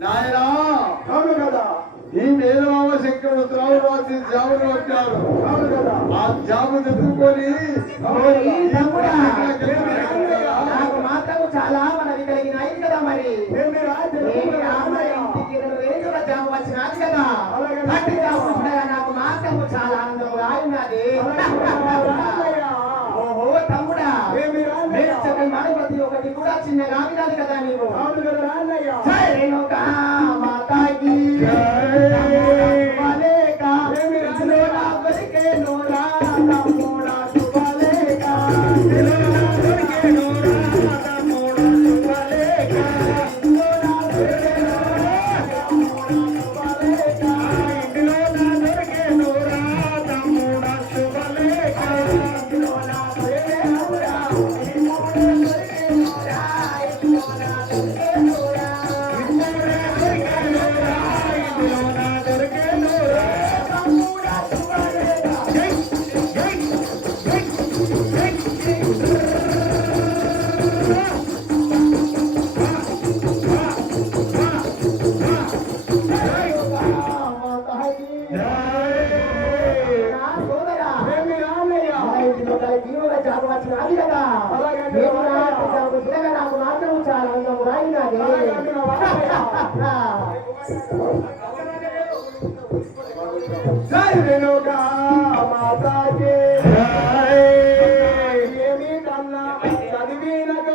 నాయనా ఈ మేనమామ శంకరుడు త్రావు రాసి జాబులు వచ్చారు. ఆ జాబు తెచ్చుకొని నాకు మాత్రం చాలా మనవి కలిగినాయి కదా. మరి జాబు వచ్చినది కదా. నాకు మాత్రం చాలా ఆనందంగా ఉన్నది. ఓహో తమ్ముడా, ప్రతి ఒకటి కూడా చిన్నగా వినాలి కదా నీవు. మాతాకి నాకు మాత్రం చాలా అందం రాయినది. మాతాకి ఏమి కన్నా చదివినకు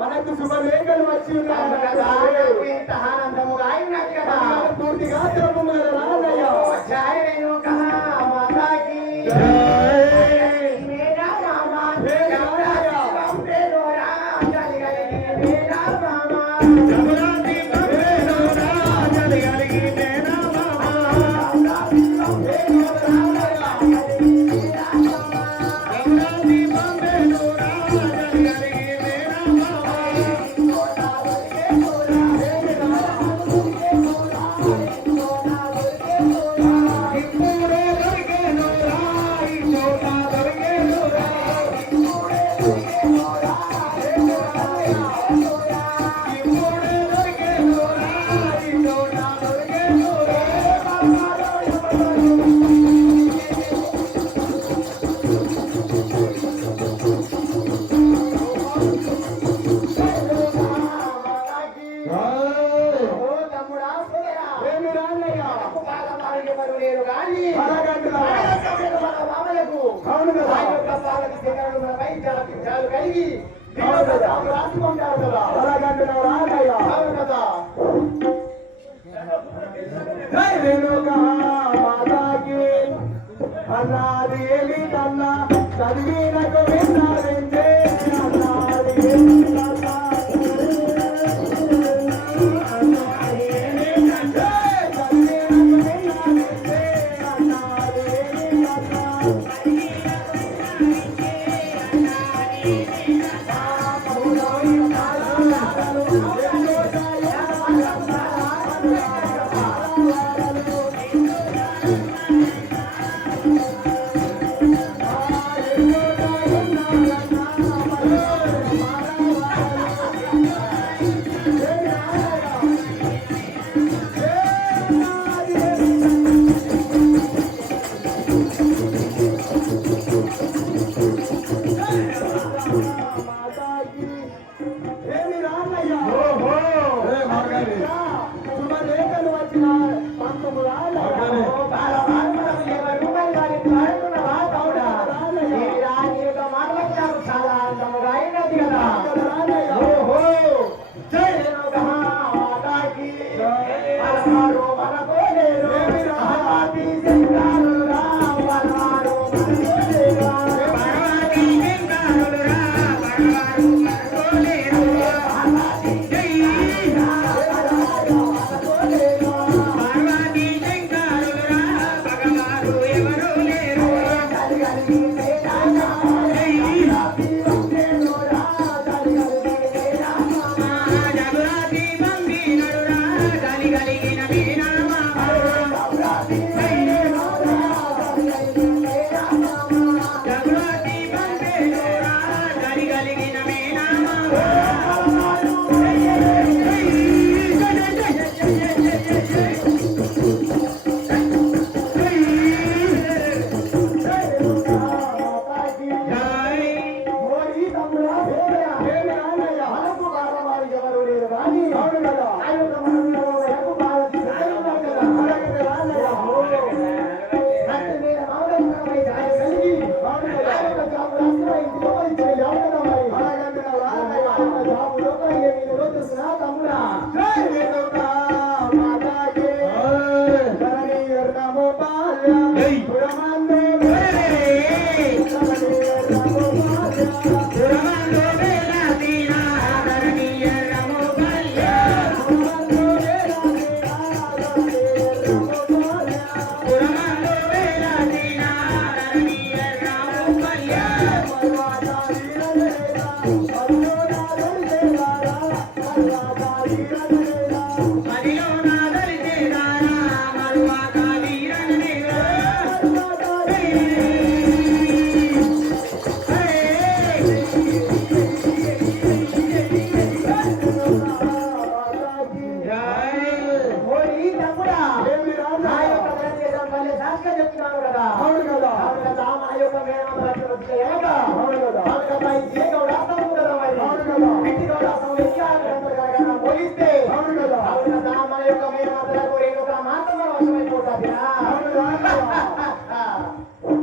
మనకు శుభలేఖలు వచ్చి ఉన్నాయి కదా. ఎంత ఆనందము రాయినది కదా. పూర్తిగా తెలుపు రాజయ్య జయ రేణుకా మాతాకి మేరా మామా మేరా బాంబే లోరా జలగలిగి మేరా మామా జగరాతి బాంబే లోరా జలగలిగి మేరా మామా జగరాతి బాంబే లోరా జలగలిగి మేరా మామా జగరాతి బాంబే లోరా జలగలిగి మేరా మామా. అన్నాది ఏమి కన్నా చదివినకు విన్నారంటే అన్నాది ఏమి కన్నా Thank you. కలిగినడురా గాలి కలిగిన మీనామా జగతి బందేలోరా గాలి కలిగిన మీనామా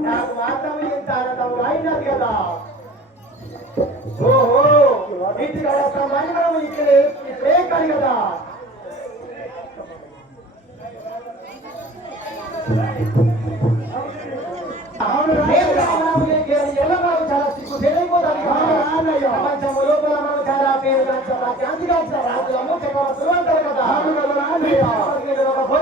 నాకు మాత్రం ఇంత ఆనందం అయినది కదా. ఓహో ఇంటికి ఒక మందిరం ఇక్కడే కాదు కదా. చాలా సిగ్గు తెలియపోతాను. ప్రపంచం లోపల మనం చాలా పేరు రాజులము చక్రవర్తులు అంటారు కదా. ఒక